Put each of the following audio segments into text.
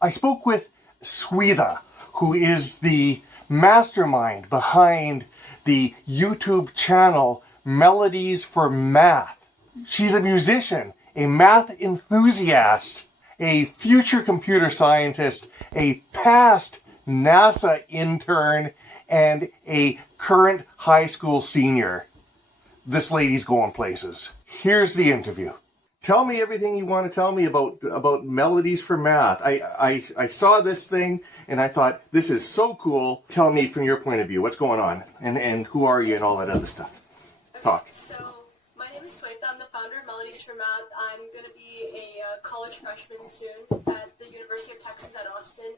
I spoke with Swetha, who is the mastermind behind the YouTube channel Melodies for Math. She's a musician, a math enthusiast, a future computer scientist, a past NASA intern, and a current high school senior. This lady's going places. Here's the interview. Tell me everything you want to tell me about Melodies for Math. I saw this thing and I thought, this is so cool. Tell me from your point of view, what's going on and who are you and all that other stuff. Okay, Talk. So my name is Swetha. I'm the founder of Melodies for Math. I'm going to be a college freshman soon at the University of Texas at Austin,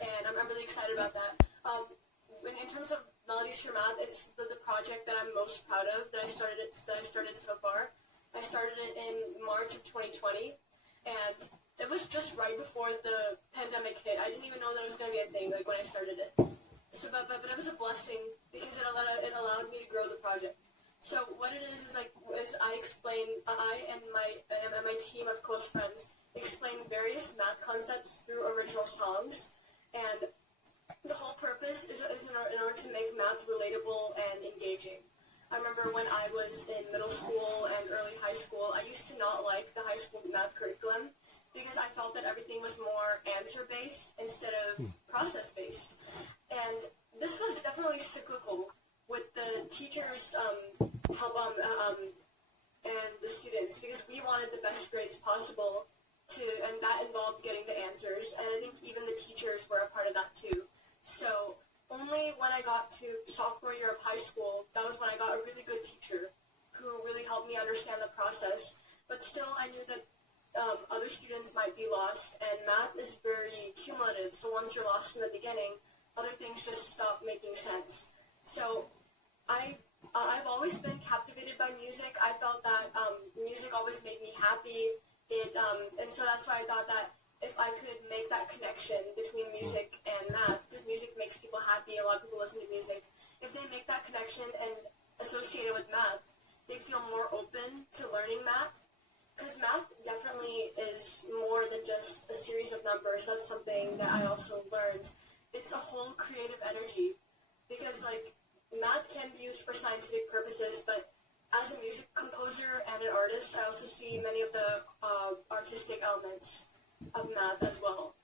and I'm really excited about that. In terms of Melodies for Math, it's the project that I'm most proud of that I started so far. I started it in March of 2020, and it was just right before the pandemic hit. I didn't even know that it was going to be a thing, like, when I started it. So, but it was a blessing because it allowed me to grow the project. So what it is I explain, I and my team of close friends explain various math concepts through original songs, and the whole purpose is in order to make math relatable and engaging. I remember when I was in middle school and early high school, I used to not like the high school math curriculum because I felt that everything was more answer-based instead of process-based. And this was definitely cyclical with the teachers' help and the students, because we wanted the best grades possible and that involved getting the answers, and I think even the teachers were a part of that too. So only when I got to sophomore year of high school, that was when I got a really good teacher who really helped me understand the process. But still, I knew that other students might be lost, and math is very cumulative. So once you're lost in the beginning, other things just stop making sense. So I've always been captivated by music. I felt that music always made me happy. And so that's why I thought that if I could make that connection between music and math, because music makes people happy, a lot of people listen to music, if they make that connection and associate it with math, they feel more open to learning math, because math definitely is more than just a series of numbers. That's something that I also learned. It's a whole creative energy, because math can be used for scientific purposes, but as a music composer and an artist, I also see many of the artistic elements of math as well.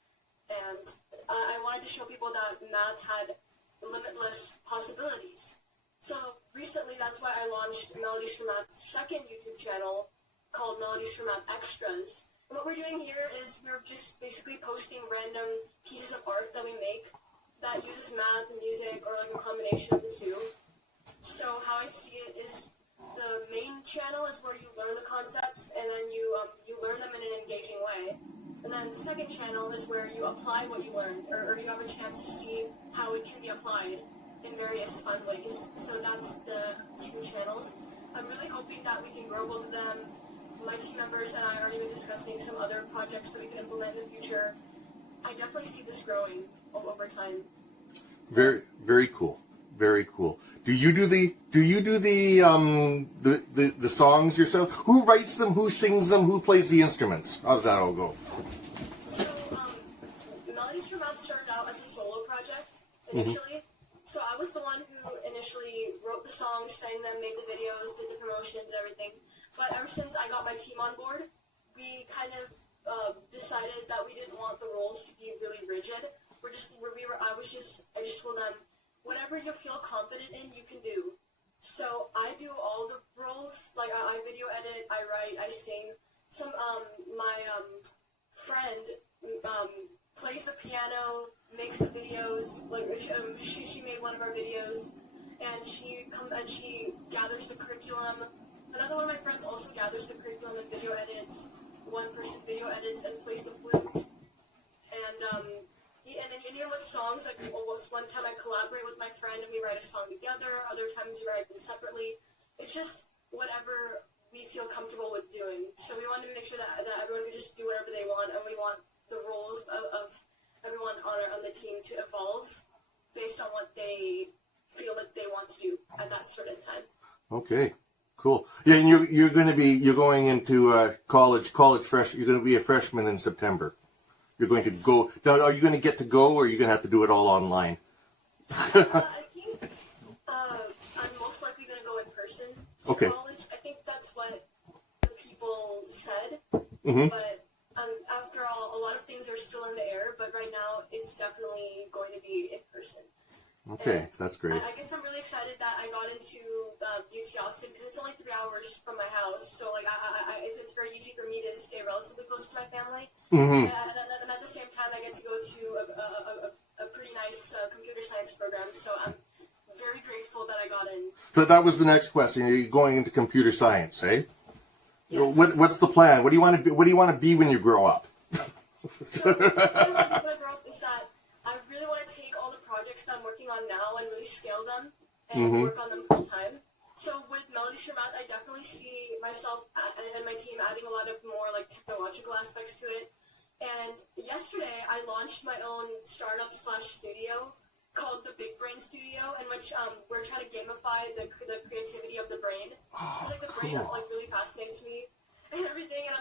And I wanted to show people that math had limitless possibilities. So recently, that's why I launched Melodies for Math's second YouTube channel called Melodies for Math Extras. And what we're doing here is we're just basically posting random pieces of art that we make that uses math and music, or a combination of the two. So how I see it is the main channel is where you learn the concepts, and then you learn them in an engaging way. And then the second channel is where you apply what you learned, or you have a chance to see how it can be applied in various fun ways. So that's the two channels. I'm really hoping that we can grow both of them. My team members and I are even discussing some other projects that we can implement in the future. I definitely see this growing over time. Very, very cool. Very cool. Do you do the songs yourself? Who writes them? Who sings them? Who plays the instruments? How does that all go? So, Melodies for Math started out as a solo project initially. So I was the one who initially wrote the songs, sang them, made the videos, did the promotions, everything. But ever since I got my team on board, we kind of decided that we didn't want the roles to be really rigid. I just told them, whatever you feel confident in, you can do. So I do all the roles. I video edit, I write, I sing. My friend plays the piano, makes the videos. She made one of our videos, and she gathers the curriculum. Another one of my friends also gathers the curriculum and video edits. One person video edits and plays the flute. And then even with songs, almost one time I collaborate with my friend and we write a song together. Other times we write them separately. It's just whatever we feel comfortable with doing. So we wanted to make sure that everyone can just do whatever they want, and we want the roles of everyone on the team to evolve based on what they feel like they want to do at that certain time. Okay. Cool. Yeah, and you're going into college. You're going to be a freshman in September. You're going to go. Now, are you going to get to go, or are you going to have to do it all online? I think I'm most likely going to go in person to college. I think that's what the people said. But after all, a lot of things are still in the air. But right now, it's definitely going to be in person. Okay, that's great. I guess I'm really excited that I got into UT Austin because it's only 3 hours from my house. So like, it's very easy for me to stay relatively close to my family. And at the same time, I get to go to a pretty nice computer science program. So I'm very grateful that I got in. So that was the next question. Are you going into computer science, eh? Yes. What's the plan? What do you want to be? What do you want to be when you grow up? So when I grow up is that I really want to take all the projects that I'm working on now and really scale them and work on them full time. So with Melodies for Math, I definitely see myself and my team adding a lot of more like technological aspects to it. And yesterday, I launched my own startup/studio called the Big Brain Studio, in which we're trying to gamify the creativity of the brain. It's like the brain like really fascinates me and everything, and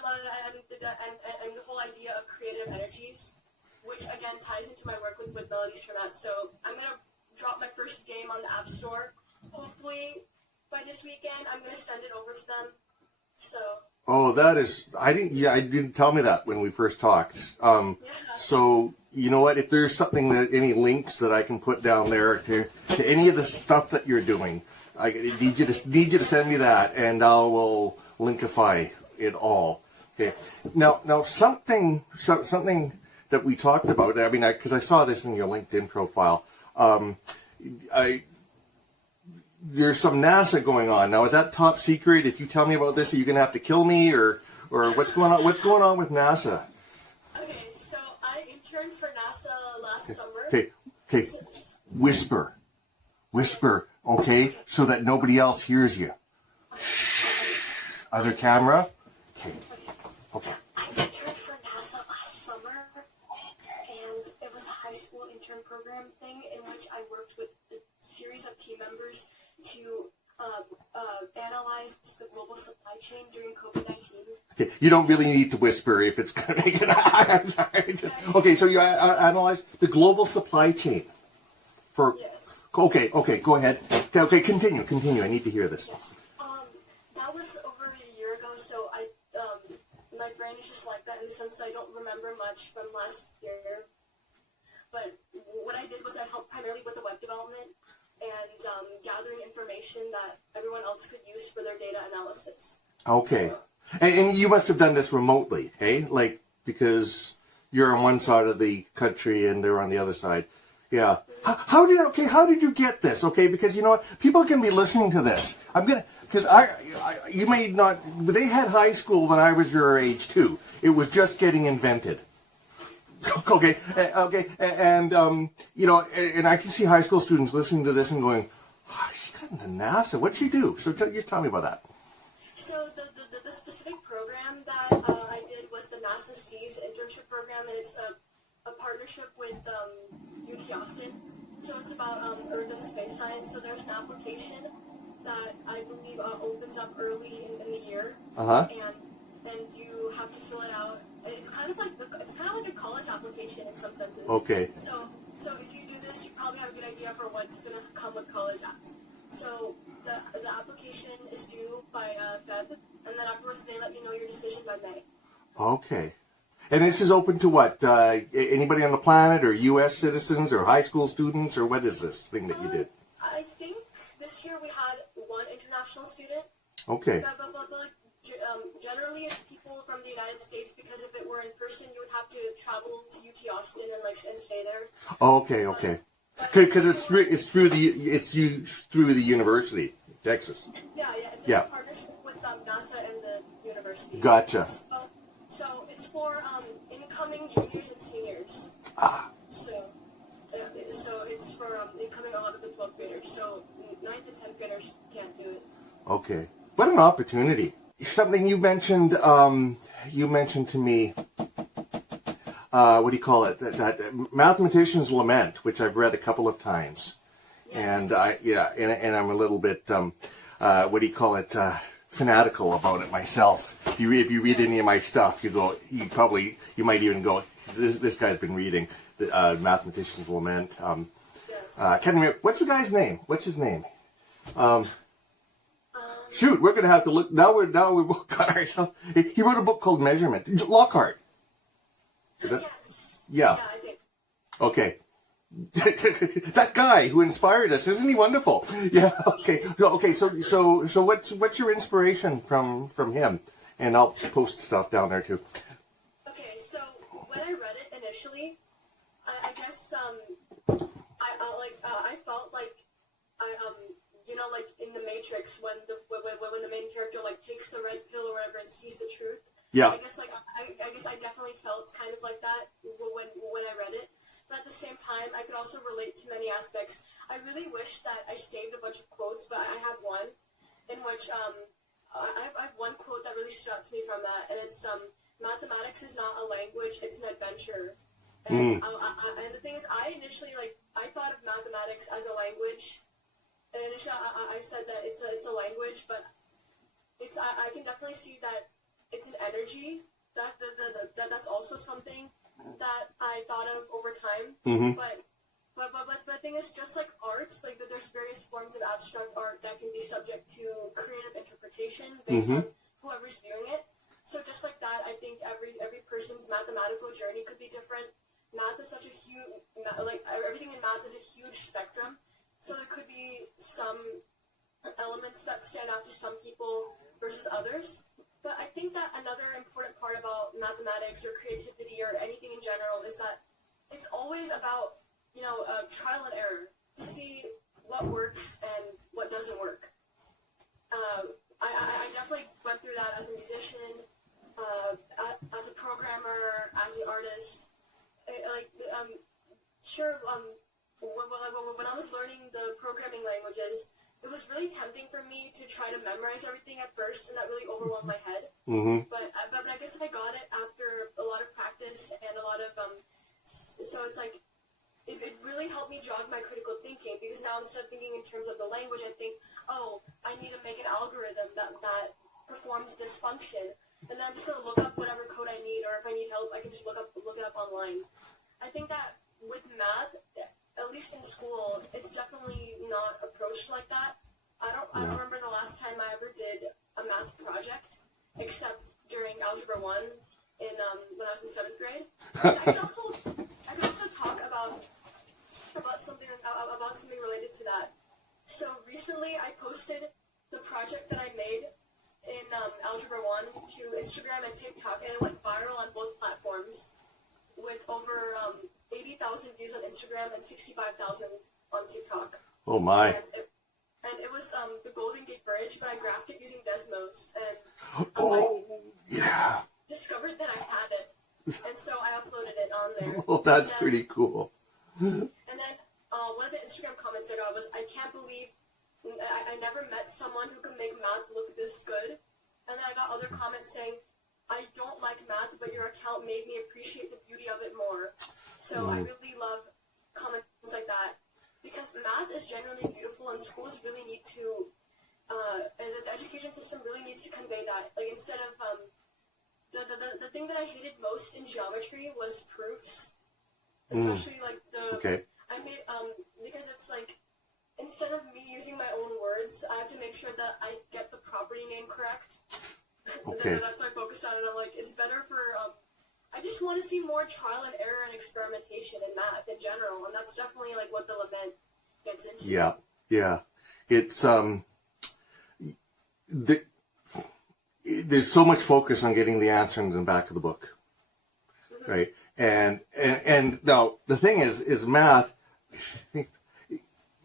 the whole idea of creative energies, which again ties into my work with Melodies for Math. So I'm gonna drop my first game on the App Store. Hopefully by this weekend, I'm gonna send it over to them. So. Oh, that is, I didn't tell me that when we first talked. So, you know what, if there's something any links that I can put down there to any of the stuff that you're doing, I need you to send me that, and I will linkify it all. Okay. Now something that we talked about, I mean, because I saw this in your LinkedIn profile, there's some NASA going on. Now, is that top secret? If you tell me about this, are you going to have to kill me, or what's going on? What's going on with NASA? Okay, so I interned for NASA last summer. Okay. Whisper, okay, so that nobody else hears you. Other camera. Okay. I interned for NASA last summer, and it was a high school intern program thing in which I worked with a series of team members to analyze the global supply chain during COVID-19. Okay, you don't really need to whisper if it's going to make it. I'm sorry. Okay, so you analyze the global supply chain. Yes. Okay, go ahead. Okay, continue. I need to hear this. Yes. That was over a year ago, so my brain is just like that in the sense that I don't remember much from last year. But what I did was I helped primarily with the web development and gathering information that everyone else could use for their data analysis. Okay. So, and you must have done this remotely, hey? Like, because you're on one side of the country and they're on the other side. Yeah. How did you get this? Okay, because you know what? People can be listening to this. You may not, they had high school when I was your age too. It was just getting invented. Okay, and you know, and I can see high school students listening to this and going, oh, she got into NASA. What'd she do? So just tell me about that. So the specific program that I did was the NASA SEAS internship program, and it's a partnership with UT Austin. So it's about Earth and space science. So there's an application that I believe opens up early in the year, and you have to fill it out. It's kind of like a college application in some senses. Okay. So if you do this, you probably have a good idea for what's going to come with college apps. So the application is due by Feb, and then afterwards they let you know your decision by May. Okay. And this is open to what? Anybody on the planet, or U.S. citizens, or high school students, or what is this thing that you did? I think this year we had one international student. Okay. But like, generally it's people from the United States, because if it were in person, you would have to travel to UT Austin and stay there. Okay. Because it's through the university, Texas. Yeah. It's a partnership with NASA and the university. Gotcha. So it's for incoming juniors and seniors. So it's for incoming 11th and 12th graders. So 9th and 10th graders can't do it. Okay. What an opportunity. Something you mentioned to me, what do you call it? That Mathematician's Lament, which I've read a couple of times. Yes. And I'm a little bit, what do you call it, fanatical about it myself. If you read any of my stuff, you might even go, this guy's been reading the Mathematician's Lament. Yes. I can't remember. What's the guy's name? What's his name? Shoot, we're going to have to look. Now we've got ourselves. He wrote a book called Measurement. Lockhart. Yes. Yeah. Yeah, I think. Okay. That guy who inspired us, isn't he wonderful? Yeah. Okay. Okay. So what's your inspiration from him? And I'll post stuff down there too. Okay. So when I read it initially, I guess I felt like like in the Matrix when the main character like takes the red pill or whatever and sees the truth. Yeah. I guess I definitely felt kind of like that when I read it. But at the same time, I could also relate to many aspects. I really wish that I saved a bunch of quotes, but I have one in which I have one quote that really stood out to me from that, and it's mathematics is not a language, it's an adventure. And and the thing is, I initially I thought of mathematics as a language, and initially I said that it's a language, but I can definitely see that it's an energy that's also something that I thought of over time. But the thing is, just like art, like there's various forms of abstract art that can be subject to creative interpretation based on whoever's viewing it. So just like that, I think every person's mathematical journey could be different. Math is such a huge, everything in math is a huge spectrum. So there could be some elements that stand out to some people versus others. But I think that another important part about mathematics or creativity or anything in general is that it's always about, trial and error to see what works and what doesn't work. I definitely went through that as a musician, as a programmer, as an artist. When I was learning the programming languages, it was really tempting for me to try to memorize everything at first, and that really overwhelmed my head. But I guess if I got it after a lot of practice and a lot of so it's like it really helped me jog my critical thinking, because now instead of thinking in terms of the language, I think, oh, I need to make an algorithm that performs this function, and then I'm just gonna look up whatever code I need, or if I need help, I can just look it up online. I think that with math, at least in school, it's definitely not approached like that. I don't remember the last time I ever did a math project, except during Algebra 1 in when I was in 7th grade. And I could also talk about something related to that. So recently, I posted the project that I made in Algebra 1 to Instagram and TikTok, and it went viral on both platforms, with over 80,000 views on Instagram and 65,000 on TikTok. Oh my! And it was the Golden Gate Bridge, but I graphed it using Desmos, and yeah, discovered that I had it, and so I uploaded it on there. Well, that's pretty cool. And then one of the Instagram comments I got was, "I can't believe I never met someone who could make math look this good." And then I got other comments saying, "I don't like math, but your account made me appreciate the beauty of it more." So I really love comments like that, because math is genuinely beautiful, and schools really need to, the education system really needs to convey that. Like, instead of, the thing that I hated most in geometry was proofs, especially I made, because it's like, instead of me using my own words, I have to make sure that I get the property name correct. Okay. That's what I focused on, and I'm like, it's better for, I just want to see more trial and error and experimentation in math in general, and that's definitely like what the Lament gets into. Yeah. It's there's so much focus on getting the answer in the back of the book, right? And now the thing is math.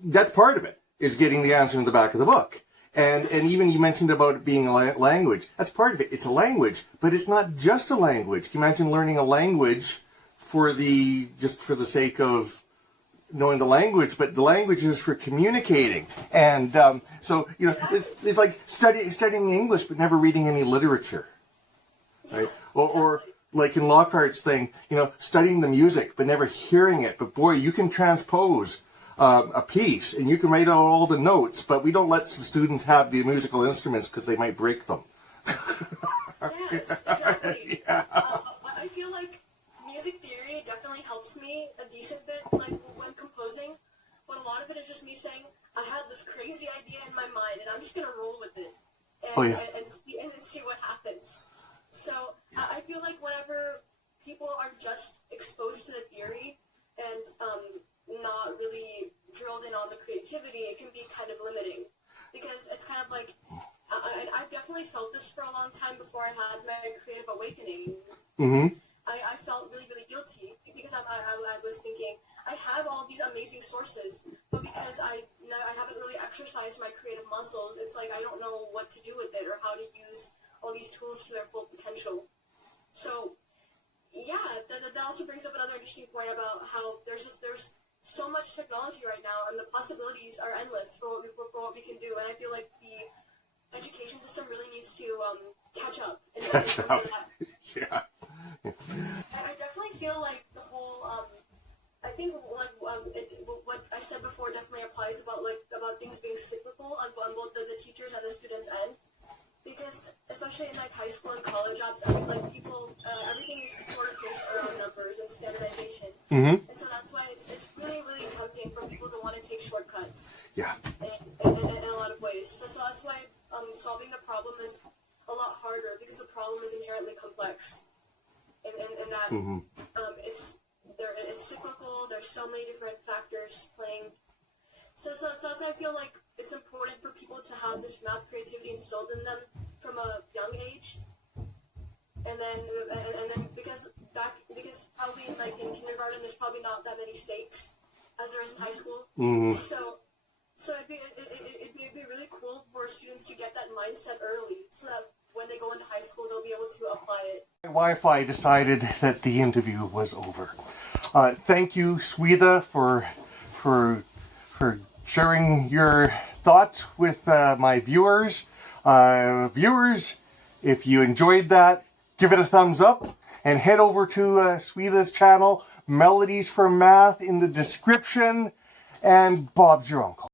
That's part of it, is getting the answer in the back of the book. And even you mentioned about it being a language. That's part of it. It's a language, but it's not just a language. Can you imagine learning a language just for the sake of knowing the language? But the language is for communicating. And so it's like studying English but never reading any literature, right? Or like in Lockhart's thing, studying the music but never hearing it. But boy, you can transpose a piece, and you can write out all the notes, but we don't let the students have the musical instruments because they might break them. Yes, exactly. Yeah. I feel like me music theory definitely helps me a decent bit, like when composing, but a lot of it is just me saying, I had this crazy idea in my mind, and I'm just gonna roll with it, and and see what happens. So I feel like whenever people are just exposed to the theory and not really drilled in on the creativity, it can be kind of limiting, because it's kind of like, I've definitely felt this for a long time before I had my creative awakening. Mm-hmm. I felt really, really guilty because I was thinking, I have all these amazing sources, but because I haven't really exercised my creative muscles, it's like I don't know what to do with it or how to use all these tools to their full potential. So, yeah, that also brings up another interesting point about how there's so much technology right now, and the possibilities are endless for what we can do. And I feel like the education system really needs to catch up. Yeah. I definitely feel like the whole I think what I said before definitely applies about things being cyclical on both the teachers and the students' end, because especially in like high school and college jobs, I mean, like people everything is sort of based around numbers and standardization, and so that's why it's really, really tempting for people to want to take shortcuts. Yeah. In a lot of ways. So that's why solving the problem is a lot harder, because the problem is inherently complex, and that it's cyclical. There's so many different factors playing. So that's why I feel like it's important for people to have this math creativity instilled in them from a young age, and then because probably like in kindergarten there's probably not that many stakes as there is in high school. So it'd be really cool for students to get that mindset early, so that when they go into high school, they'll be able to apply it. Wi-Fi decided that the interview was over. Thank you, Swetha, for sharing your thoughts with my viewers. Viewers, if you enjoyed that, give it a thumbs up, and head over to Swetha's channel, Melodies for Math, in the description. And Bob's your uncle.